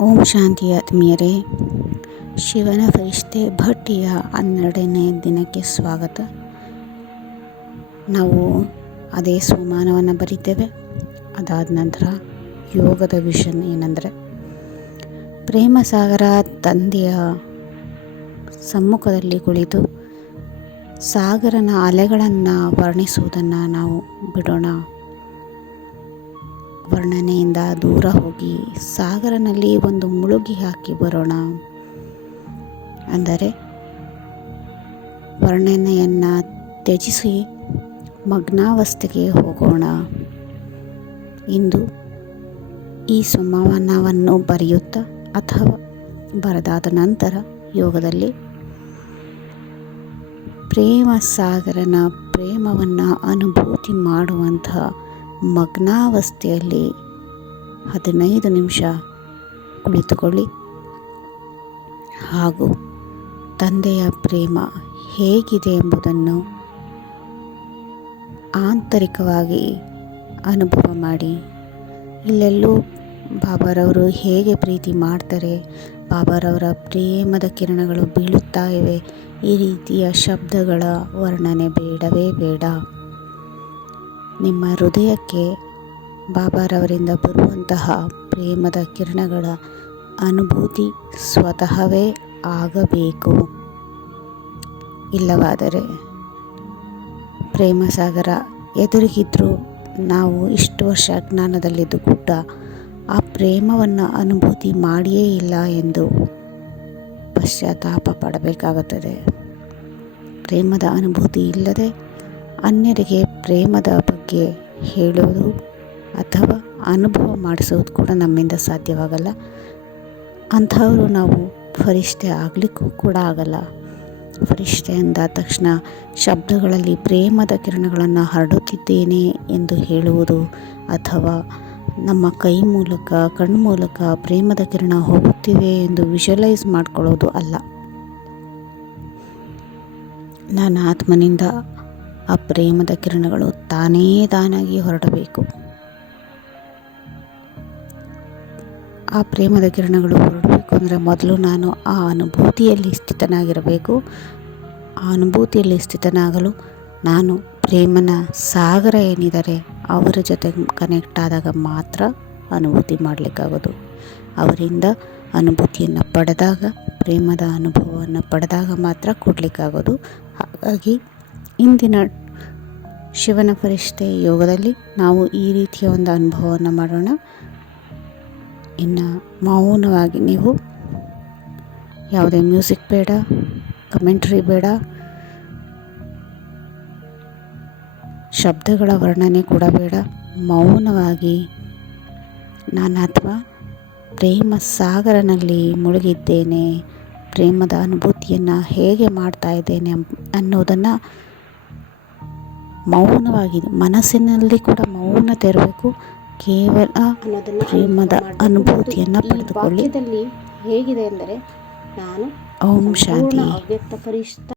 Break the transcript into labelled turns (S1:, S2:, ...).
S1: ಓಂ ಶಾಂತಿ ಆತ್ಮೀಯರೇ, ಶಿವನ ಫರಿಷ್ಠೆ ಭಟ್ಟಿಯ ಹನ್ನೆರಡನೇ ದಿನಕ್ಕೆ ಸ್ವಾಗತ. ನಾವು ಅದೇ ಸೋಮಾನವನ್ನು ಬರೀತೇವೆ. ಅದಾದ ನಂತರ ಯೋಗದ ವಿಷನ್ ಏನಂದರೆ, ಪ್ರೇಮ ಸಾಗರ ತಂದೆಯ ಸಮ್ಮುಖದಲ್ಲಿ ಕುಳಿತು ಸಾಗರನ ಅಲೆಗಳನ್ನು ವರ್ಣಿಸುವುದನ್ನು ನಾವು ಬಿಡೋಣ ವರ್ಣನೆಯಿಂದ ದೂರ ಹೋಗಿ ಸಾಗರನಲ್ಲಿ ಒಂದು ಮುಳುಗಿ ಹಾಕಿ ಬರೋಣ. ಅಂದರೆ ವರ್ಣನೆಯನ್ನು ತ್ಯಜಿಸಿ ಮಗ್ನಾವಸ್ಥೆಗೆ ಹೋಗೋಣ. ಇಂದು ಈ ಸುಮಾವನವನ್ನು ಬರೆಯುತ್ತಾ ಅಥವಾ ಬರೆದಾದ ನಂತರ ಯೋಗದಲ್ಲಿ ಪ್ರೇಮ ಸಾಗರನ ಪ್ರೇಮವನ್ನು ಅನುಭೂತಿ ಮಾಡುವಂತಹ ಮಗ್ನಾವಸ್ಥೆಯಲ್ಲಿ ಹದಿನೈದು ನಿಮಿಷ ಕುಳಿತುಕೊಳ್ಳಿ. ಹಾಗೂ ತಂದೆಯ ಪ್ರೇಮ ಹೇಗಿದೆ ಎಂಬುದನ್ನು ಆಂತರಿಕವಾಗಿ ಅನುಭವ ಮಾಡಿ. ಇಲ್ಲೆಲ್ಲೂ ಬಾಬಾರವರು ಹೇಗೆ ಪ್ರೀತಿ ಮಾಡ್ತಾರೆ, ಬಾಬಾರವರ ಪ್ರೇಮದ ಕಿರಣಗಳು ಬೀಳುತ್ತಾ ಇವೆ ಈ ರೀತಿಯ ಶಬ್ದಗಳ ವರ್ಣನೆ ಬೇಡವೇ ಬೇಡ. ನಿಮ್ಮ ಹೃದಯಕ್ಕೆ ಬಾಬಾರವರಿಂದ ಬರುವಂತಹ ಪ್ರೇಮದ ಕಿರಣಗಳ ಅನುಭೂತಿ ಸ್ವತಃವೇ ಆಗಬೇಕು. ಇಲ್ಲವಾದರೆ ಪ್ರೇಮಸಾಗರ ಎದುರಿಗಿದ್ದರೂ ನಾವು ಇಷ್ಟು ವರ್ಷ ಜ್ಞಾನದಲ್ಲಿದ್ದು ಕೂಡ ಆ ಪ್ರೇಮವನ್ನು ಅನುಭೂತಿ ಮಾಡಿಯೇ ಇಲ್ಲ ಎಂದು ಪಶ್ಚಾತ್ತಾಪ ಪಡಬೇಕಾಗುತ್ತದೆ. ಪ್ರೇಮದ ಅನುಭೂತಿ ಇಲ್ಲದೆ ಅನ್ಯರಿಗೆ ಪ್ರೇಮದ ಬಗ್ಗೆ ಹೇಳೋದು ಅಥವಾ ಅನುಭವ ಮಾಡಿಸೋದು ಕೂಡ ನಮ್ಮಿಂದ ಸಾಧ್ಯವಾಗಲ್ಲ. ಅಂಥವರು ನಾವು ಫರಿಷ್ಠೆ ಆಗಲಿಕ್ಕೂ ಕೂಡ ಆಗಲ್ಲ. ಫರಿಷ್ಠೆ ಅಂದ ತಕ್ಷಣ ಶಬ್ದಗಳಲ್ಲಿ ಪ್ರೇಮದ ಕಿರಣಗಳನ್ನು ಹರಡುತ್ತಿದ್ದೇನೆ ಎಂದು ಹೇಳುವುದು ಅಥವಾ ನಮ್ಮ ಕೈ ಮೂಲಕ, ಕಣ್ಣು ಮೂಲಕ ಪ್ರೇಮದ ಕಿರಣ ಹೋಗುತ್ತಿವೆ ಎಂದು ವಿಷುವಲೈಸ್ ಮಾಡ್ಕೊಳ್ಳೋದು ಅಲ್ಲ. ನಾನು ಆತ್ಮನಿಂದ ಆ ಪ್ರೇಮದ ಕಿರಣಗಳು ತಾನೇ ತಾನಾಗಿ ಹೊರಡಬೇಕು. ಆ ಪ್ರೇಮದ ಕಿರಣಗಳು ಹೊರಡಬೇಕು ಅಂದರೆ ಮೊದಲು ನಾನು ಆ ಅನುಭೂತಿಯಲ್ಲಿ ಸ್ಥಿತನಾಗಿರಬೇಕು. ಆ ಅನುಭೂತಿಯಲ್ಲಿ ಸ್ಥಿತನಾಗಲು ನಾನು ಪ್ರೇಮನ ಸಾಗರ ಏನಿದ್ದಾರೆ ಅವರ ಜೊತೆ ಕನೆಕ್ಟ್ ಆದಾಗ ಮಾತ್ರ ಅನುಭೂತಿ ಮಾಡಲಿಕ್ಕಾಗೋದು. ಅವರಿಂದ ಅನುಭೂತಿಯನ್ನು ಪಡೆದಾಗ, ಪ್ರೇಮದ ಅನುಭವವನ್ನು ಪಡೆದಾಗ ಮಾತ್ರ ಕೊಡಲಿಕ್ಕಾಗೋದು. ಹಾಗಾಗಿ ಇಂದಿನ ಶಿವನ ಪರಿಷ್ಠೆ ಯೋಗದಲ್ಲಿ ನಾವು ಈ ರೀತಿಯ ಒಂದು ಅನುಭವವನ್ನು ಮಾಡೋಣ. ಇನ್ನು ಮೌನವಾಗಿ ನೀವು ಯಾವುದೇ ಮ್ಯೂಸಿಕ್ ಬೇಡ, ಕಮೆಂಟ್ರಿ ಬೇಡ, ಶಬ್ದಗಳ ವರ್ಣನೆ ಕೂಡ ಬೇಡ. ಮೌನವಾಗಿ ನಾನು ಅಥವಾ ಪ್ರೇಮ ಸಾಗರನಲ್ಲಿ ಮುಳುಗಿದ್ದೇನೆ, ಪ್ರೇಮದ ಅನುಭೂತಿಯನ್ನು ಹೇಗೆ ಮಾಡ್ತಾ ಇದ್ದೇನೆ ಅನ್ನೋದನ್ನು ಮೌನವಾಗಿ ಮನಸ್ಸಿನಲ್ಲಿ ಕೂಡ ಮೌನ ತೆರಬೇಕು. ಕೇವಲ ಪ್ರೇಮದ ಅನುಭೂತಿಯನ್ನು ಪಡೆದುಕೊಳ್ಳಿ.
S2: ಹೇಗಿದೆ ಅಂದರೆ ನಾನು
S1: ಓಂ ಶಾಂತಿ.